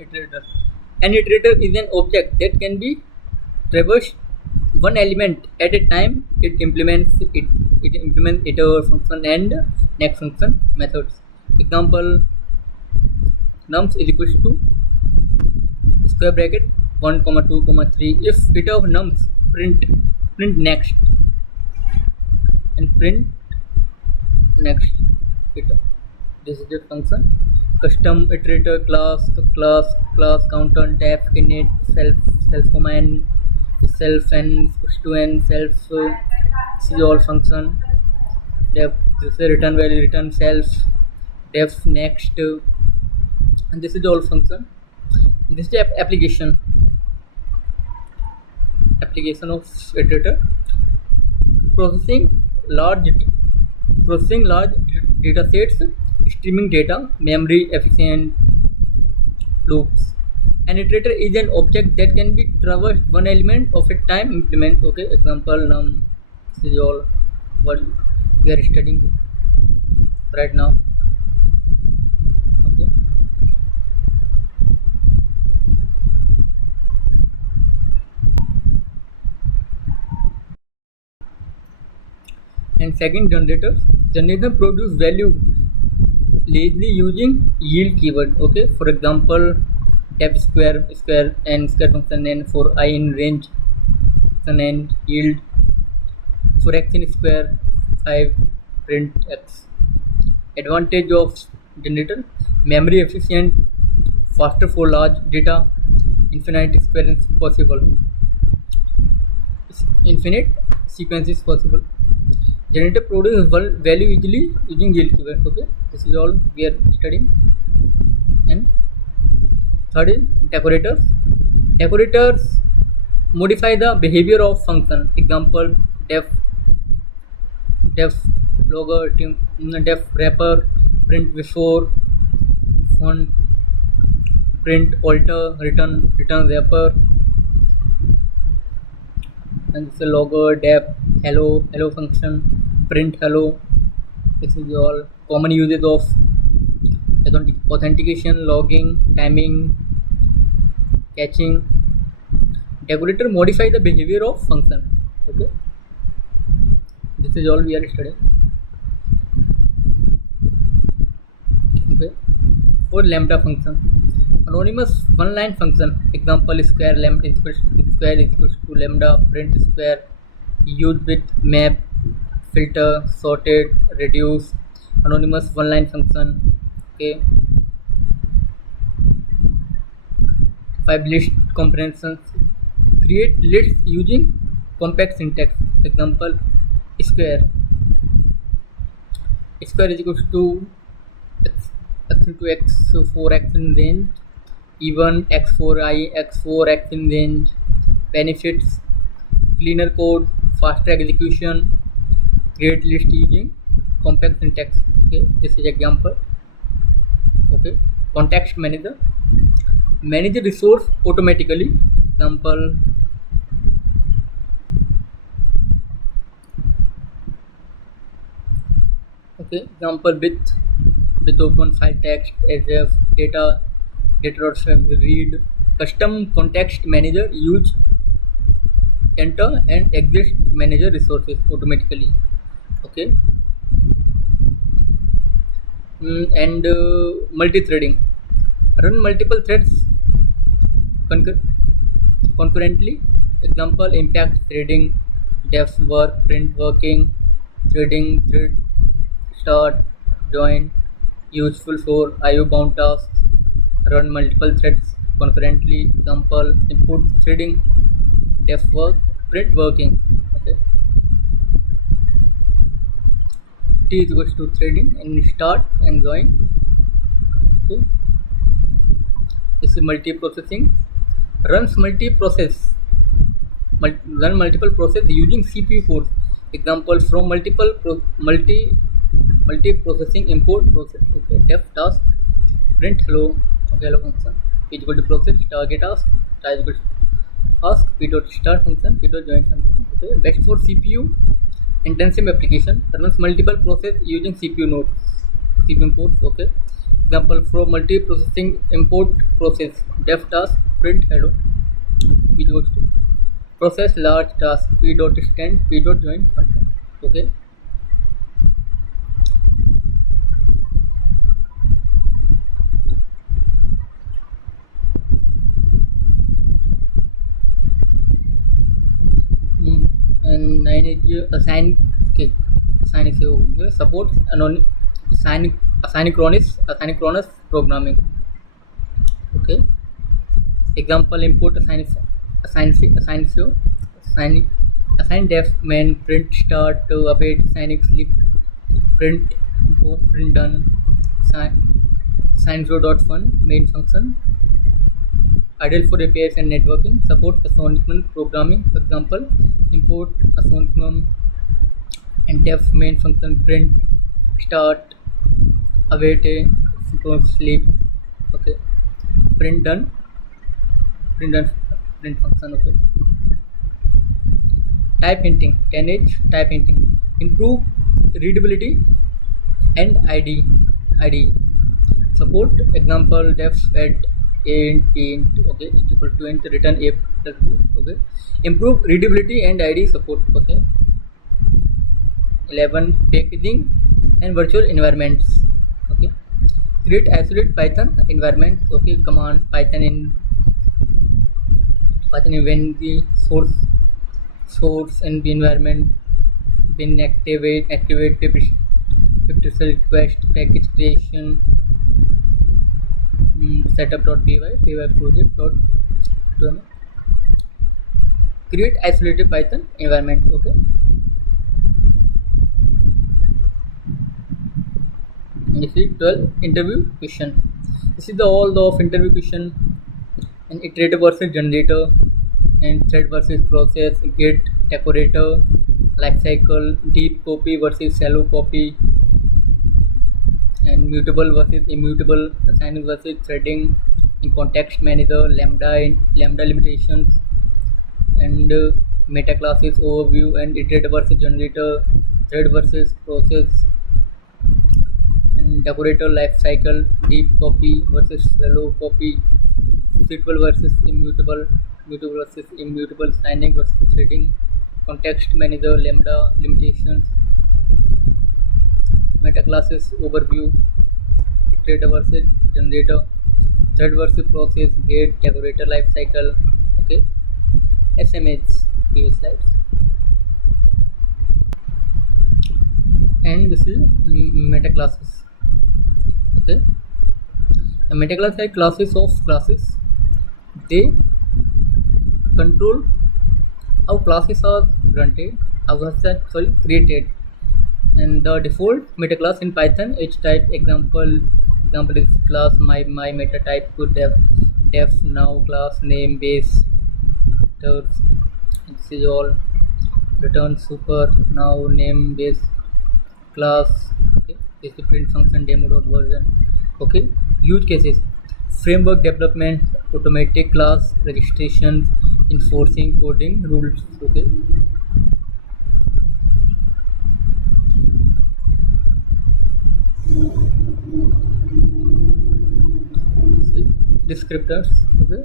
iterator. An iterator is an object that can be traversed one element at a time. It implements iter function and next function methods. Example: nums is equals to square bracket 1 comma 2 comma 3. If iter of nums print next and print next iter. This is the function. Custom iterator class counter def init self command self n equals to n self this is all function. Def this is return value return self def next and this is all function. This is the application of iterator. Processing large data sets, streaming data, memory efficient loops. An iterator is an object that can be traversed one element of a time implement. Okay, example num. This is all what we are studying right now. Okay. And second, generator produce value largely using yield keyword. Okay, for example, def square n square function n for I in range function n yield for x in square 5 print x. Advantage of generator: memory efficient, faster for large data, infinite sequence possible. Infinite sequence is possible. Generator produces value easily using yield keyword. Okay, this is all we are studying. And third is decorators. Decorators modify the behavior of function. Example: def logger, def wrapper, print before, font, print alter, return wrapper, and this is logger, def hello function, print hello. This is all common uses of authentication, logging, timing, caching. Decorator modify the behavior of function. Okay, this is all we are studying. Okay, for lambda function, anonymous one line function. Example: square lambda is equals to lambda print square, used with map, filter, sorted, reduce. Anonymous one line function. Okay, 5 list comprehensions. Create lists using compact syntax. Example: square is equals to x into x, so 4x in range, even x4i x4 x in range. Benefits: cleaner code, faster execution, create list using compact syntax. Okay, this is example. Okay, context manager, manage the resource automatically. Example: okay, example with open file text as data read. Custom context manager use enter and exit manager resources automatically. Okay, and multi-threading, run multiple threads concurrently. Example: impact threading, def work, print working, threading, thread start, join. Useful for IO bound tasks. Run multiple threads concurrently. Example: input threading, def work, print working. Okay, T is equals to threading and start and join. Okay, this is multiprocessing. Runs run multiple process using CPU cores. Example: from multi-processing import process. Okay, def task, print hello. Okay, hello function is equal to process target task, star is equal to ask p dot start function, p dot join function. Okay, best for CPU intensive application. Runs multiple process using CPU cores. Okay, Example, from multi-processing import process def task print hello visual to process large task p dot stand p dot join function. Okay. And 9 is assign okay. Assign is supports asynchronous programming. Okay. Example, import assign assign def main print start await assign sleep print import print done assign dot fun main function ideal for repairs and networking support asynchronous programming. Example, import asynchronous and def main function print start await a synchronous sleep. Okay. Print done print function. Okay. Type hinting 10h type hinting improve readability and id support. Example, def at int okay is equal to int return a plus b. Okay. Improve readability and id support. Okay. 11 packaging and virtual environments. Okay. Create isolate python environment. Okay. Commands python when the source and the environment bin activate pip request package creation setup.py project. Create isolated python environment. Okay. And this is 12 interview question. This is the all of interview question and iterator versus generator and thread versus process, get decorator, lifecycle, deep copy versus shallow copy, and mutable versus immutable, assigning versus threading, in context manager, lambda limitations, and meta classes overview, and iterator versus generator, thread versus process, and decorator lifecycle, deep copy versus shallow copy, mutable versus immutable, mutable versus immutable, signing versus threading, context manager, lambda limitations, meta classes overview, iterator versus generator, thread versus process, gate, decorator lifecycle. Okay. SMH previous slides. And this is meta classes. Okay. The meta class are classes of classes. They control how classes are created. And the default meta class in Python each type. Example is class my meta type to def now class name base this is all return super now name base class. Okay. This is the print function demo.version. Okay. Use cases framework development, automatic class registration, enforcing coding rules. Okay. Descriptors. Okay.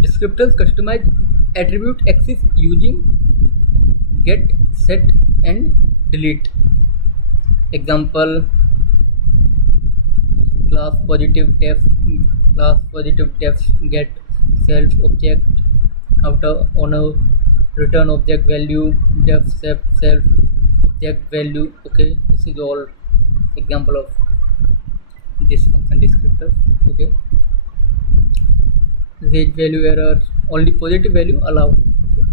Descriptors customize attribute access using get, set, and delete. Example, class positive def get self object outer owner return object value def self object value. Okay, this is all example of this function descriptors. Okay. Age value error only positive value allowed. Okay.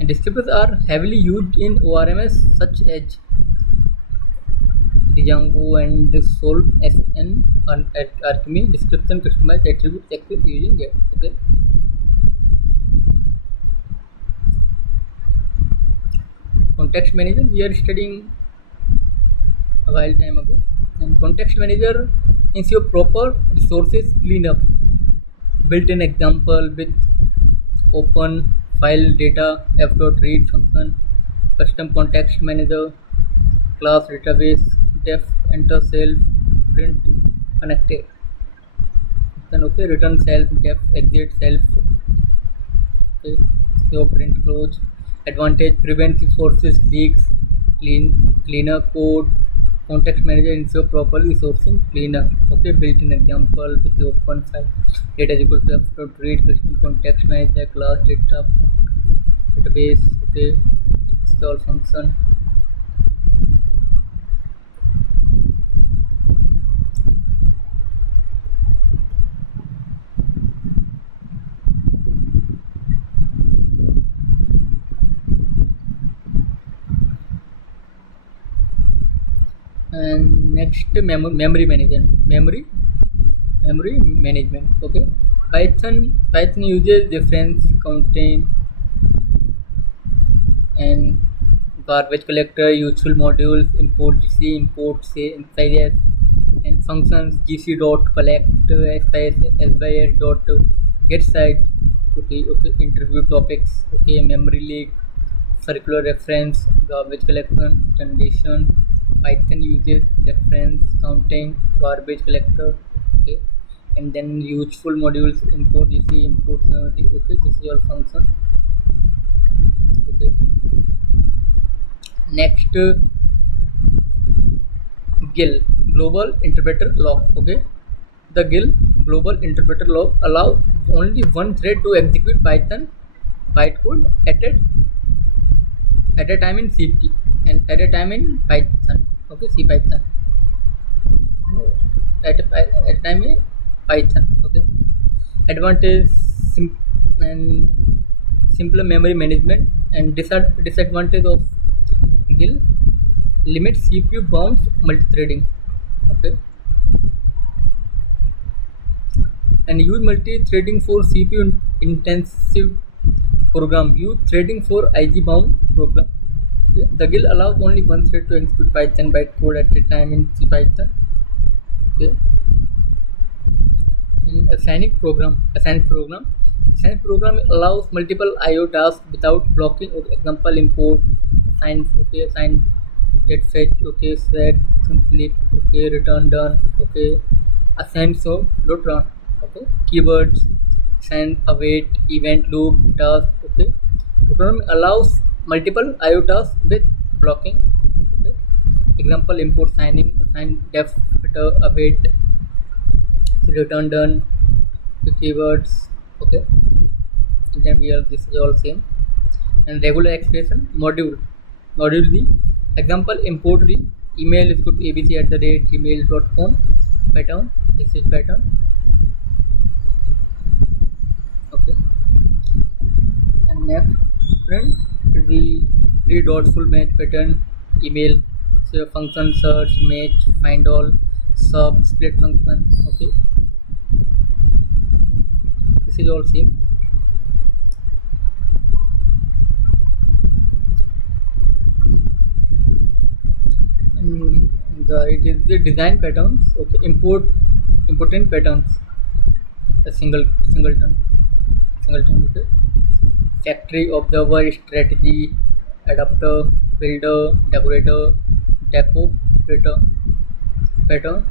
And descriptors are heavily used in ORMs such as Django and Solve SN and Alchemy. Description customized attribute access using get. Okay. Context manager we are studying a while time ago. And context manager ensure proper resources cleanup. Built-in example with open file data f.read function, custom context manager, class database, def enter self, print connected. Then okay, return self, def, exit self. Okay, so print close. Advantage prevent sources leaks, cleaner code. Context manager ensure properly sourcing cleaner. Okay, built-in example with the open file. Data is equal to after read custom context manager class data database. Okay, install function. And next memory management. Memory management. Okay, Python uses difference counting and garbage collector, useful modules, import gc, import say inside and functions gc dot collect sys dot get site. Okay, interview topics. Okay, memory leak, circular reference, garbage collection, generation. Python uses reference counting, garbage collector. Okay, and then useful modules, import gc, import memory. Okay, this is all function. Okay, next GIL, global interpreter lock. Okay, the GIL global interpreter lock allow only one thread to execute Python bytecode at a time in CP and at a time in Python. Okay, C Python at a time in Python. Okay, advantage and simpler memory management and disadvantage of GIL limit CPU bounds multi-threading. Okay, and use multi-threading for CPU intensive program. Use threading for IG bound program. Okay. The GIL allows only one thread to execute Python bytecode at a time in CPython. Okay. In assign program allows multiple IO tasks without blocking. Okay. Example import, assign get fetch. Okay, set complete. Okay, return done. Okay, assign so dot run. Okay, keywords, assign await, event loop, task. Okay, program allows multiple IO tasks with blocking. Okay, example import signing, assign def await, return done, the keywords. Okay, and then we have this is all same. And regular expression module B, example import the email is equal to abc@gmail.com pattern. This is pattern. Okay, and next print the dot full match pattern email. So function search match find all sub split function. Okay, this is all same. It is the design patterns. Okay, important patterns. A singleton. Okay, factory, observer, strategy, adapter, builder, decorator, decorator pattern.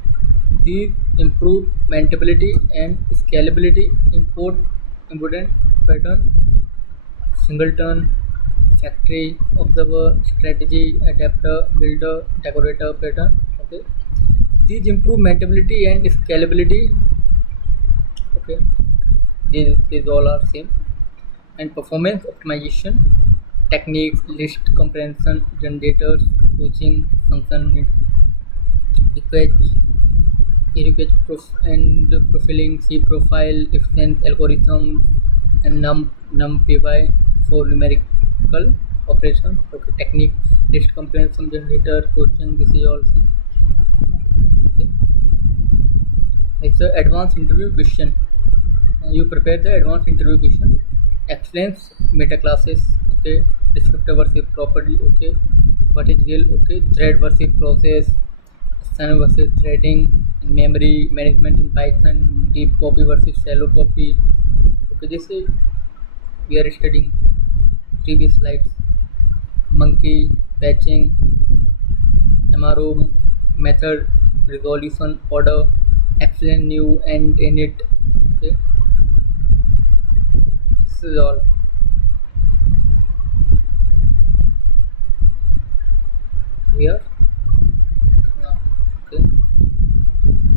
These improve maintainability and scalability. Important pattern, singleton, factory, observer, strategy, adapter, builder, decorator pattern. Okay, these improve maintainability and scalability. Okay, these all are same. And performance optimization techniques, list comprehension, generators, coaching function, and profiling, C profile, efficiency algorithm, and numpy for numerical operation. Okay, technique, list comprehension, generator, coaching. This is all same. Okay, it's an advanced interview question. You prepare the advanced interview question. Explains meta classes. Okay, descriptor versus property. Okay, what is GIL? Okay, thread versus process, assign versus threading, memory management in Python, deep copy versus shallow copy. Okay, this is we are studying previous slides. Monkey patching, MRO method, resolution, order, explain new and init. Okay, this is all. Here